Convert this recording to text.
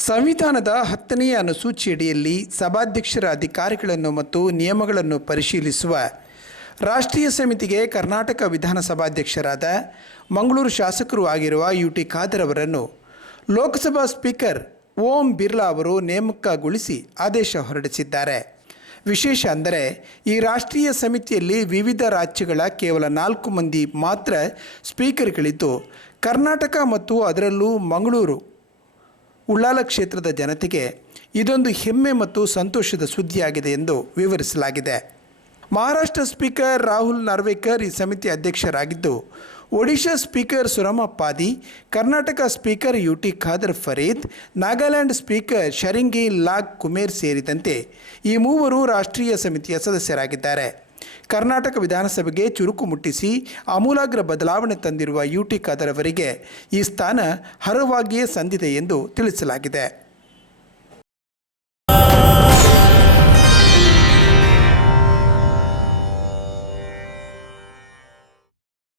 ಸಂವಿಧಾನದ 10ನೇ ಅನುಸೂಚಿಯಡಿಯಲ್ಲಿ ಸಭಾಧ್ಯಕ್ಷರ ಅಧಿಕಾರಿಗಳನ್ನು ಮತ್ತು ನಿಯಮಗಳನ್ನು ಪರಿಶೀಲಿಸುವ ರಾಷ್ಟ್ರೀಯ ಸಮಿತಿಗೆ ಕರ್ನಾಟಕ ವಿಧಾನಸಭಾಧ್ಯಕ್ಷರಾದ ಮಂಗಳೂರು ಶಾಸಕರು ಆಗಿರುವ ಯುಟಿ ಖಾದರ್ ಅವರನ್ನು ಲೋಕಸಭಾ ಸ್ಪೀಕರ್ ಓಂ ಬಿರ್ಲಾ ಅವರು ನೇಮಕಗೊಳಿಸಿ ಆದೇಶ ಹೊರಡಿಸಿದ್ದಾರೆ. ವಿಶೇಷ ಅಂದರೆ ಈ ರಾಷ್ಟ್ರೀಯ ಸಮಿತಿಯಲ್ಲಿ ವಿವಿಧ ರಾಜ್ಯಗಳ ಕೇವಲ 4 ಮಂದಿ ಮಾತ್ರ ಸ್ಪೀಕರ್ಗಳಿದ್ದು, ಕರ್ನಾಟಕ ಮತ್ತು ಅದರಲ್ಲೂ ಮಂಗಳೂರು ಉಳ್ಳಾಲ ಕ್ಷೇತ್ರದ ಜನತೆಗೆ ಇದೊಂದು ಹೆಮ್ಮೆ ಮತ್ತು ಸಂತೋಷದ ಸುದ್ದಿಯಾಗಿದೆ ಎಂದು ವಿವರಿಸಲಾಗಿದೆ. ಮಹಾರಾಷ್ಟ್ರ ಸ್ಪೀಕರ್ ರಾಹುಲ್ ನಾರ್ವೇಕರ್ ಈ ಸಮಿತಿ ಅಧ್ಯಕ್ಷರಾಗಿದ್ದು, Odisha speaker Surama Padhy, Karnataka speaker UT Khader Fareed, Nagaland speaker Sharingain Longkumer ಸೇರಿದಂತೆ ಈ ಮೂವರು ರಾಷ್ಟ್ರೀಯ ಸಮಿತಿಯ ಸದಸ್ಯರಾಗಿದ್ದಾರೆ. ಕರ್ನಾಟಕ ವಿಧಾನಸಭೆಗೆ ಚುರುಕು ಮುಟ್ಟಿಸಿ ಆಮೂಲಾಗ್ರ ಬದಲಾವಣೆ ತಂದಿರುವ ಯುಟಿ ಖಾದರ್ ಅವರಿಗೆ ಈ ಸ್ಥಾನ ಹರವಾಗಿಯೇ ಸಂದಿದೆ ಎಂದು ತಿಳಿಸಲಾಗಿದೆ.